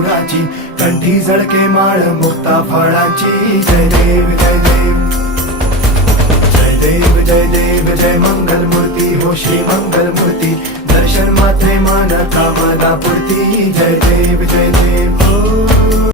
सिंदुराची, कंठी झळके माळ मुक्ता फळाची. जय देव जय देव जय देव जय देव जय मंगल मूर्ती हो श्री मंगल मूर्ती. दर्शन मात्रे मन कामना पूर्ती. जय देव जय देव.